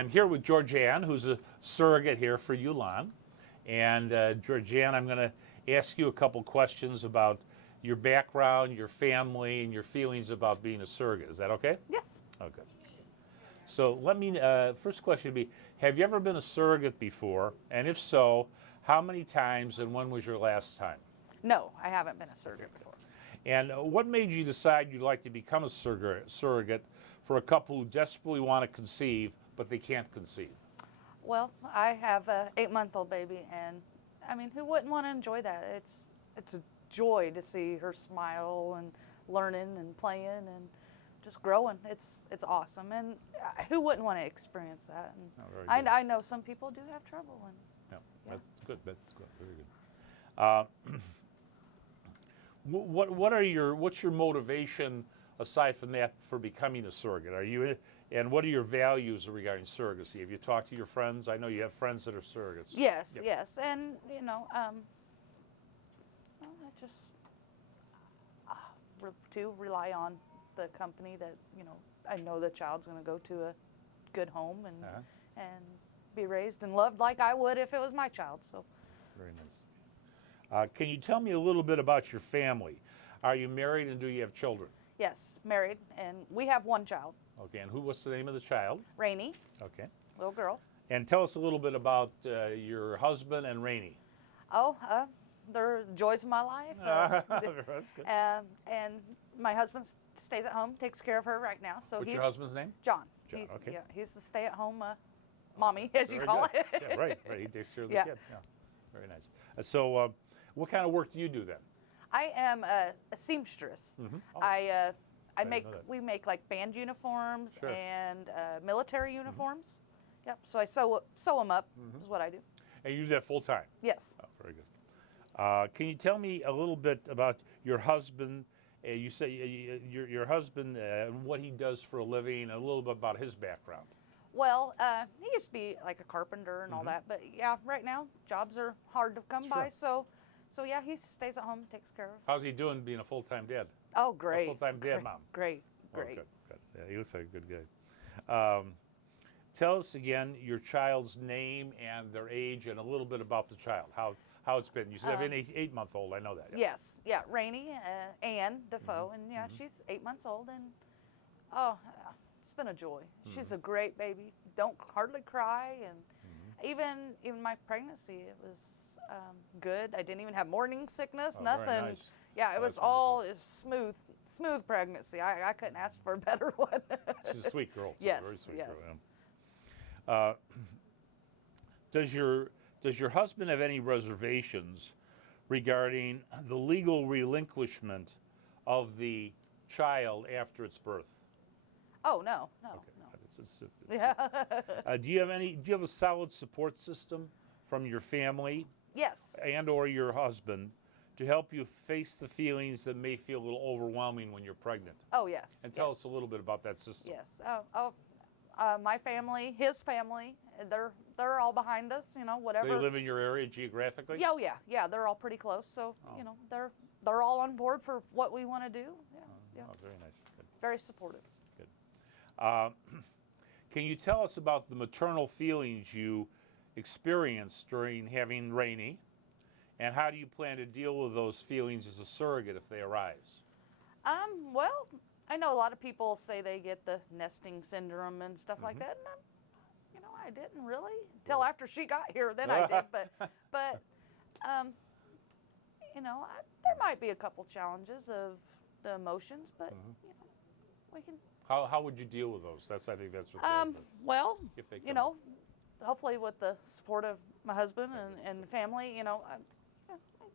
I'm here with Georgianne, who's a surrogate here for Yulan. And Georgianne, I'm going to ask you a couple questions about your background, your family, and your feelings about being a surrogate. Is that okay? Yes. Okay. So let me, first question would be, have you ever been a surrogate before? And if so, how many times and when was your last time? No, I haven't been a surrogate before. And what made you decide you'd like to become a surrogate for a couple who desperately want to conceive, but they can't conceive? Well, I have a 8-month-old baby, and I mean, who wouldn't want to enjoy that? It's a joy to see her smile and learning and playing and just growing. It's awesome, and who wouldn't want to experience that? And I know some people do have trouble. And yeah, that's good. That's good. Very good. What's your motivation aside from that for becoming a surrogate? And what are your values regarding surrogacy? Have you talked to your friends? I know you have friends that are surrogates. Yes, Yep. yes, and I just to rely on the company that I know the child's going to go to a good home and be raised and loved like I would if it was my child. So very nice. Can you tell me a little bit about your family? Are you married and do you have children? Yes, married, and we have one child. Okay, and what's the name of the child? Rainey. Okay. Little girl. And tell us a little bit about your husband and Rainey. Oh, they're joys of my life. That's good. And my husband stays at home, takes care of her right now. So What's your husband's name? John. John, okay. Yeah, he's the stay-at-home mommy, as you call it. Yeah, right. He takes care of the kid. Yeah, very nice. So what kind of work do you do then? I am a seamstress. Mm-hmm. Oh. We make like band uniforms and military uniforms. Mm-hmm. Yep. So I sew them up is what I do. And you do that full time? Yes. Oh, very good. Can you tell me a little bit about your husband? You say your husband and what he does for a living, and a little bit about his background. Well, he used to be like a carpenter and all that, but yeah, right now jobs are hard to come by. So yeah, he stays at home, takes care of. How's he doing being a full-time dad? Oh, great. A full-time dad, mom. Great. Oh, good. Yeah, he looks like a good guy. Tell us again your child's name and their age, and a little bit about the child. How it's been. You said you have an 8-month-old. I know that. Yeah. Yes. Yeah. Rainey, Ann Defoe, and yeah, she's 8 months old, and it's been a joy. She's a great baby. Don't hardly cry, and even my pregnancy, it was good. I didn't even have morning sickness. Nothing. Very nice. Yeah, it was all smooth pregnancy. I couldn't ask for a better one. She's a sweet girl. Yes. Very sweet yes. girl. Yeah. Does your husband have any reservations regarding the legal relinquishment of the child after its birth? Oh no. Okay. Yeah. Do you have a solid support system from your family? Yes. And/or your husband to help you face the feelings that may feel a little overwhelming when you're pregnant? Oh yes. And tell us a little bit about that system. Yes. My family, his family, they're all behind us. Whatever. They live in your area geographically? Yeah. They're all pretty close. So they're all on board for what we want to do. Yeah. Oh, very nice. Good. Very supportive. Can you tell us about the maternal feelings you experienced during having Rainey, and how do you plan to deal with those feelings as a surrogate if they arise? Well, I know a lot of people say they get the nesting syndrome and stuff like that, and I didn't really until after she got here. Then I did, but there might be a couple challenges of the emotions, but we can. How would you deal with those? I think that's what. Well, if they hopefully with the support of my husband and family, I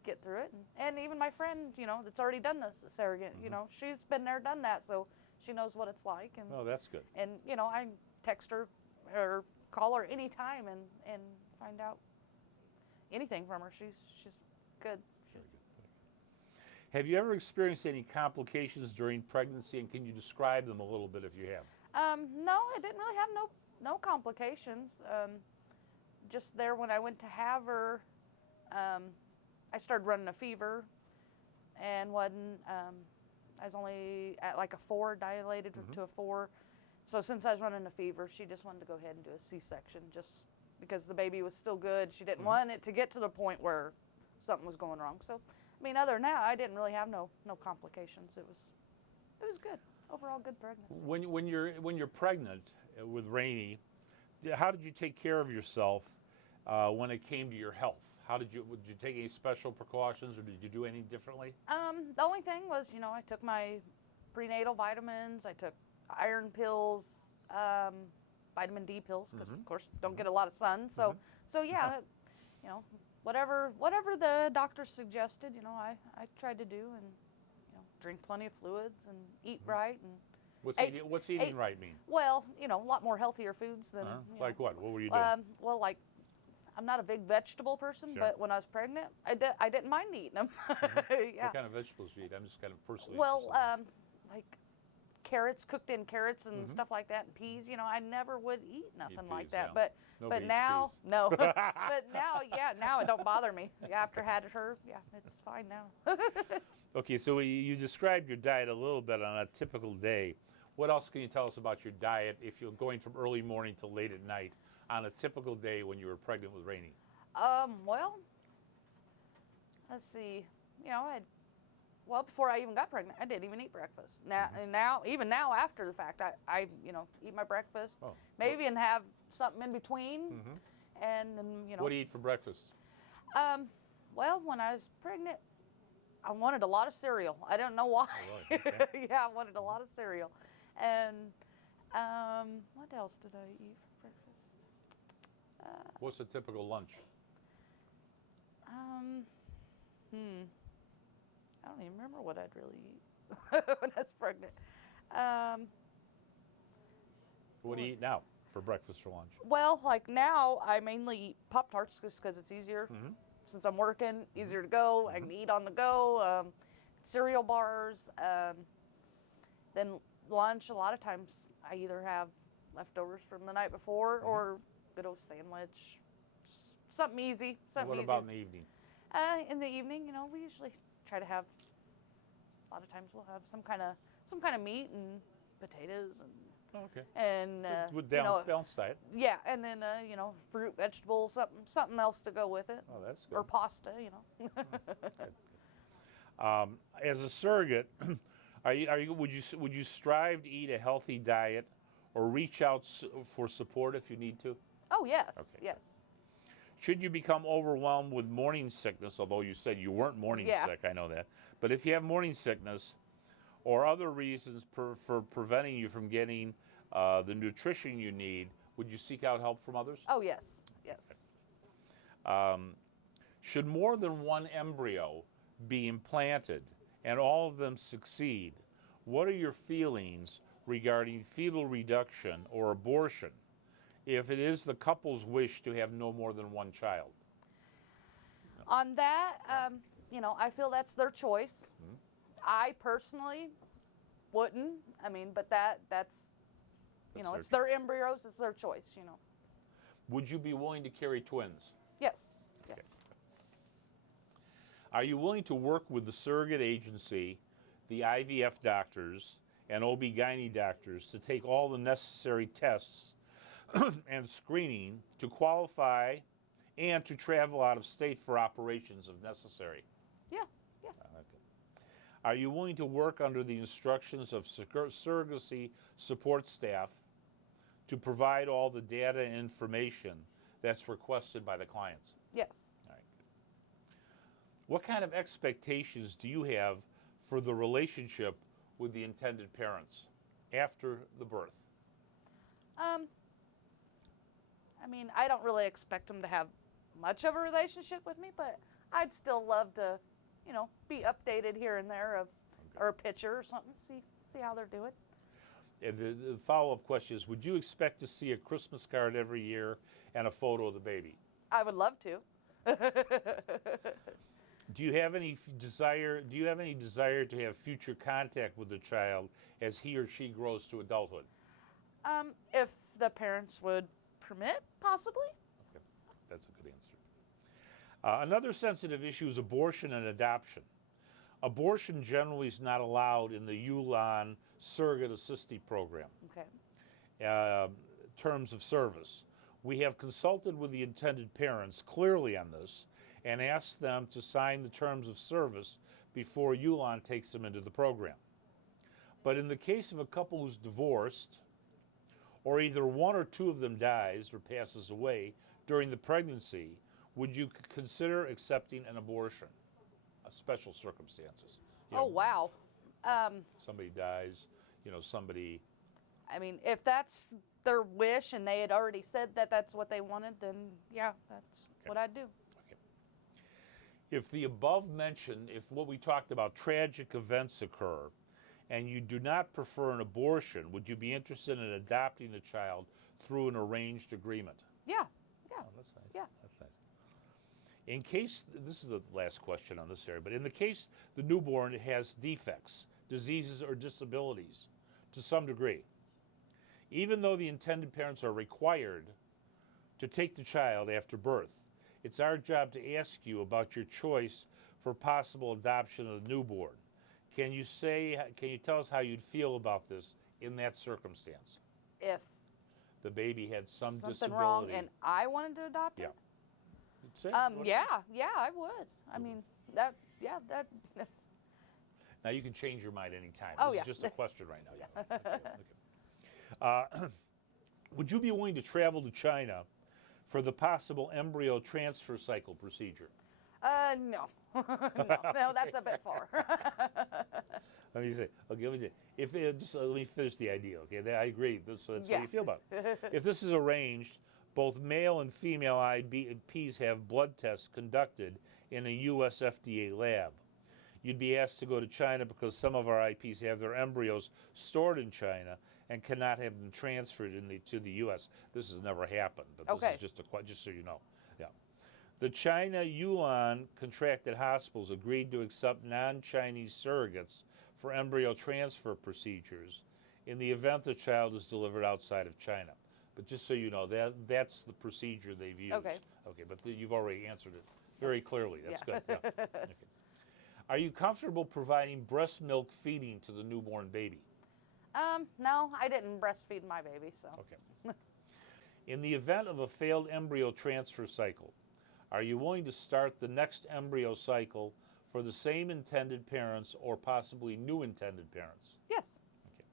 get through it. And even my friend, that's already done the surrogate, she's been there, done that, so she knows what it's like. And oh, that's good. And I text her or call her anytime and find out anything from her. She's good. Have you ever experienced any complications during pregnancy, and can you describe them a little bit if you have? No, I didn't really have no complications. Just there when I went to have her, I started running a fever, and I was only at like a 4, dilated to a 4, so since I was running a fever, she just wanted to go ahead and do a C-section just because the baby was still good. She didn't want it to get to the point where something was going wrong. So, I mean, other than that, I didn't really have no complications. It was good. Overall, good pregnancy. When you're pregnant with Rainey, how did you take care of yourself when it came to your health? Would you take any special precautions, or did you do anything differently? The only thing was, I took my prenatal vitamins. I took iron pills, vitamin D pills, because of course don't get a lot of sun. So yeah, whatever the doctor suggested, I tried to do, and drink plenty of fluids and eat right. And What's eating right mean? well, a lot more healthier foods than Like what? What were you doing? well, like, I'm not a big vegetable person, Sure. but when I was pregnant, I didn't mind eating them. Yeah. What kind of vegetables do you eat? I'm just kind of personally Well, interested. like carrots, cooked in carrots and stuff like that, and peas. I never would eat nothing like peas, that. yeah. But Nobody eats now, peas. no. But now, now it don't bother me. After I had her, it's fine now. Okay, so you described your diet a little bit on a typical day. What else can you tell us about your diet if you're going from early morning to late at night on a typical day when you were pregnant with Rainey? Well, let's see. Before I even got pregnant, I didn't even eat breakfast. Even now after the fact, I eat my breakfast, maybe, and have something in between, and then What do you eat for breakfast? Well, when I was pregnant, I wanted a lot of cereal. I don't know why. Oh, really? Okay. Yeah, I wanted a lot of cereal, and what else did I eat for breakfast? What's a typical lunch? I don't even remember what I'd really eat when I was pregnant. What do you eat now for breakfast or lunch? Well, like now, I mainly eat Pop-Tarts just because it's easier. Since I'm working, easier to go. I can eat on the go. Cereal bars. Then lunch, a lot of times I either have leftovers from the night before or good old sandwich. Just something easy. What about in the evening? In the evening, we usually try to have. A lot of times we'll have some kind of meat and potatoes and Okay. and With balanced diet. yeah, and then fruit, vegetables, something else to go with it. Oh, that's Or good. pasta, As a surrogate, would you strive to eat a healthy diet, or reach out for support if you need to? Oh yes, Okay. yes. Should you become overwhelmed with morning sickness, although you said you weren't morning Yeah. sick, I know that, but if you have morning sickness or other reasons for preventing you from getting the nutrition you need, would you seek out help from others? Oh yes, yes. Should more than one embryo be implanted and all of them succeed, what are your feelings regarding fetal reduction or abortion if it is the couple's wish to have no more than one child? On that, I feel that's their choice. I personally wouldn't. I mean, but that's their it's their embryos. It's their choice. Would you be willing to carry twins? Yes, yes. Are you willing to work with the surrogate agency, the IVF doctors, and OB/GYN doctors to take all the necessary tests and screening to qualify and to travel out of state for operations if necessary? Yeah, yeah. Okay. Are you willing to work under the instructions of surrogacy support staff to provide all the data and information that's requested by the clients? Yes. All right. What kind of expectations do you have for the relationship with the intended parents after the birth? I mean, I don't really expect them to have much of a relationship with me, but I'd still love to, be updated here and there or a picture or something, see how they're doing. And the follow-up question is, would you expect to see a Christmas card every year and a photo of the baby? I would love to. Do you have any desire to have future contact with the child as he or she grows to adulthood? If the parents would permit, possibly. Okay. That's a good answer. Another sensitive issue is abortion and adoption. Abortion generally is not allowed in the ULAN surrogate assistee program. Okay. terms of service. We have consulted with the intended parents clearly on this and asked them to sign the terms of service before Yulan takes them into the program. But in the case of a couple who's divorced, or either one or two of them dies or passes away during the pregnancy, would you consider accepting an abortion? Special circumstances. You know, Oh, wow. somebody dies, somebody. I mean, if that's their wish and they had already said that that's what they wanted, then yeah, that's what I'd do. Okay. If the above mentioned, if what we talked about, tragic events occur, and you do not prefer an abortion, would you be interested in adopting the child through an arranged agreement? Yeah, yeah. Oh, that's nice. Yeah. That's nice. In case, this is the last question on this area, but in the case the newborn has defects, diseases, or disabilities to some degree, even though the intended parents are required to take the child after birth, it's our job to ask you about your choice for possible adoption of the newborn. Can you tell us how you'd feel about this in that circumstance? If The baby had some something disability. wrong and I wanted to adopt Yeah. it, Say it. yeah, I would. I mean, that. Now you can change your mind anytime. Oh, This yeah. is just a question right now. Yeah. Okay. Would you be willing to travel to China for the possible embryo transfer cycle procedure? No. no, that's a bit far. Let me say. Okay, let me say. Let me finish the idea. Okay, I agree. So that's how Yeah. you feel about it. If this is arranged, both male and female IPs have blood tests conducted in a U.S. FDA lab. You'd be asked to go to China because some of our IPs have their embryos stored in China and cannot have them transferred to the U.S. This has never happened, but this Okay. is just so you know. Yeah. The China Yuan contracted hospitals agreed to accept non-Chinese surrogates for embryo transfer procedures in the event the child is delivered outside of China. But just so you know, that's the procedure they've used. Okay. Okay, but you've already answered it very clearly. That's Yeah. good. Yeah. Okay. Are you comfortable providing breast milk feeding to the newborn baby? No, I didn't breastfeed my baby, so. Okay. In the event of a failed embryo transfer cycle, are you willing to start the next embryo cycle for the same intended parents or possibly new intended parents? Yes. Okay.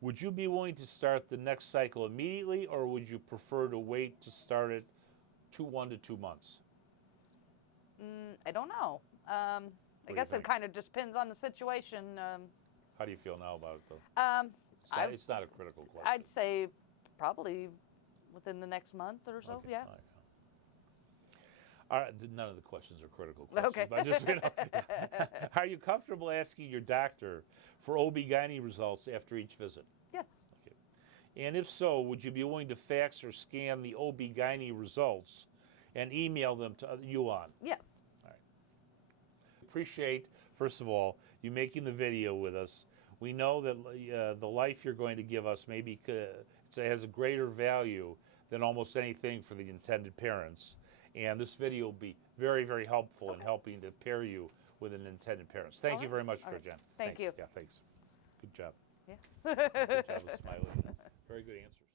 Would you be willing to start the next cycle immediately, or would you prefer to wait to start it 1 to 2 months? I don't know. I you guess it think? kind of just depends on the situation. How do you feel now about it, though? It's not a critical question. I'd say probably within the next month or so. Okay, Yeah. all right. All right, none of the questions are critical questions. Okay. But just, are you comfortable asking your doctor for OB-GYN results after each visit? Yes. Okay. And if so, would you be willing to fax or scan the OB-GYN results and email them to Yuan? Yes. All right. Appreciate, first of all, you making the video with us. We know that the life you're going to give us maybe it has a greater value than almost anything for the intended parents. And this video will be very, very helpful in helping to pair you with an intended parents. Thank you very much, Georgianne. Thank Thanks. you. Yeah, thanks. Good job. Yeah. Good job of smiling. Very good answers.